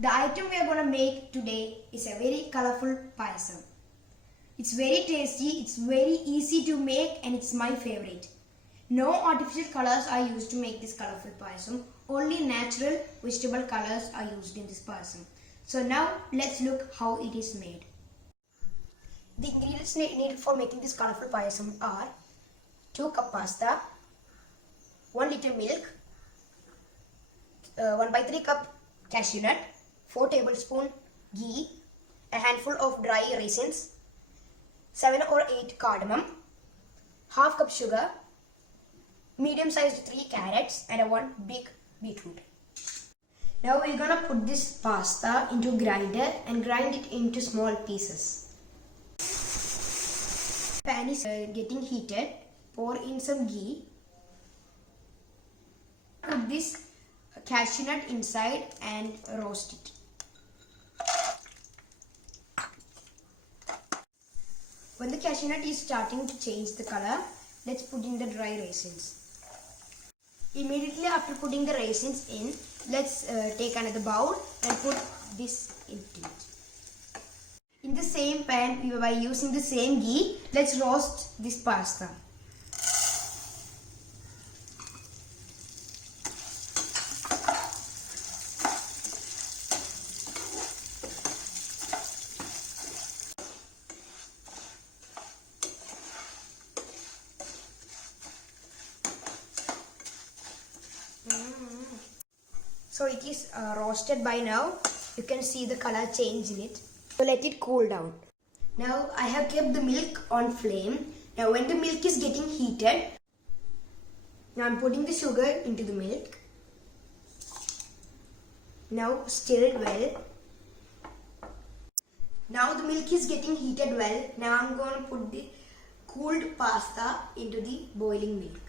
The item we are going to make today is a very colorful payasam. It's very tasty, it's very easy to make, and it's my favorite. No artificial colors are used to make this colorful payasam. Only natural vegetable colors are used in this payasam. So now let's look how it is made. The ingredients needed for making this colorful payasam are 2 cup pasta, 1 liter milk, 1/3 cup cashew nut, 4 tablespoons ghee, a handful of dry raisins, 7 or 8 cardamom, half cup sugar, medium sized 3 carrots, and 1 big beetroot. Now we're gonna put this pasta into a grinder and grind it into small pieces. Pan is getting heated. Pour in some ghee. Put this cashew nut inside and roast it. When the cashew nut is starting to change the color, let's put in the dry raisins. Immediately after putting the raisins in, let's take another bowl and put this into it. In the same pan, by using the same ghee, let's roast this pasta. So it is roasted by now. You can see the color change in it. So let it cool down. Now I have kept the milk on flame. Now when the milk is getting heated, now I'm putting the sugar into the milk. Now stir it well. Now the milk is getting heated well. Now I'm going to put the cooled pasta into the boiling milk.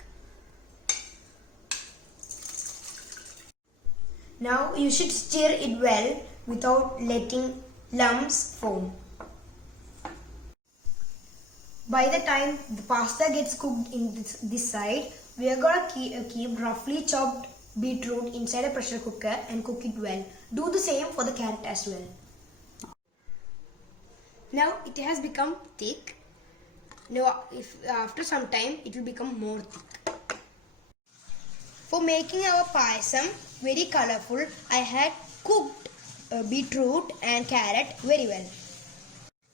Now you should stir it well without letting lumps form. By the time the pasta gets cooked in this side, we are going to keep roughly chopped beetroot inside a pressure cooker and cook it well. Do the same for the carrot as well. Now it has become thick. Now after some time it will become more thick. For making our payasam very colorful, I had cooked beetroot and carrot very well.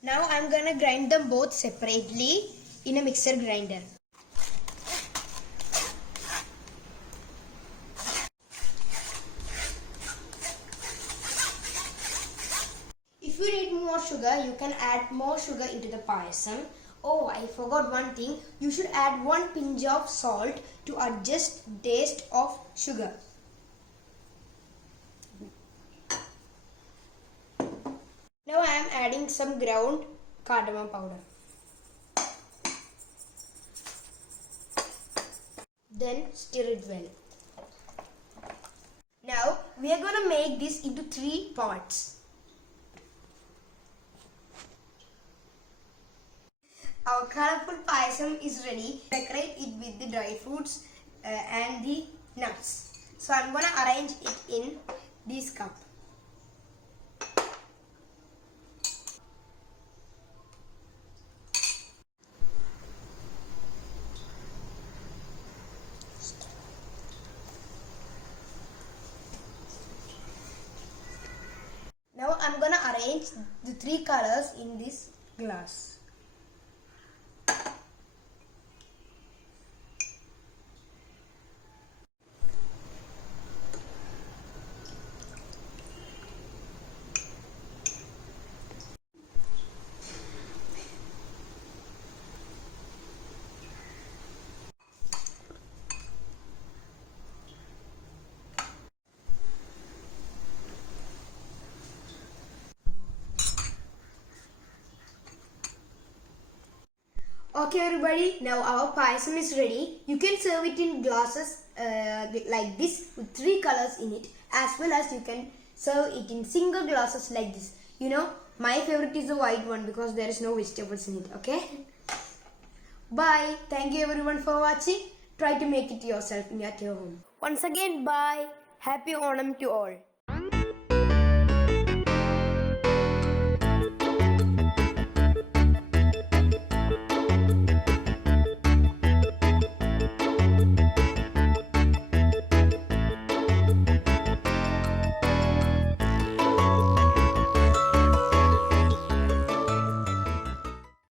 Now I am gonna grind them both separately in a mixer grinder. If you need more sugar, you can add more sugar into the payasam. Oh, I forgot one thing. You should add 1 pinch of salt to adjust taste of sugar. Now I am adding some ground cardamom powder. Then stir it well. Now we are going to make this into 3 parts. Our colorful payasam is ready. Decorate it with the dry fruits and the nuts. So I'm going to arrange it in this cup. Now I'm going to arrange the 3 colors in this glass. Okay everybody, now our payasam is ready. You can serve it in glasses like this with 3 colors in it, as well as you can serve it in single glasses like this. You know, my favorite is the white one because there is no vegetables in it. Okay, bye. Thank you everyone for watching. Try to make it yourself at your home. Once again, bye. Happy Onam to all.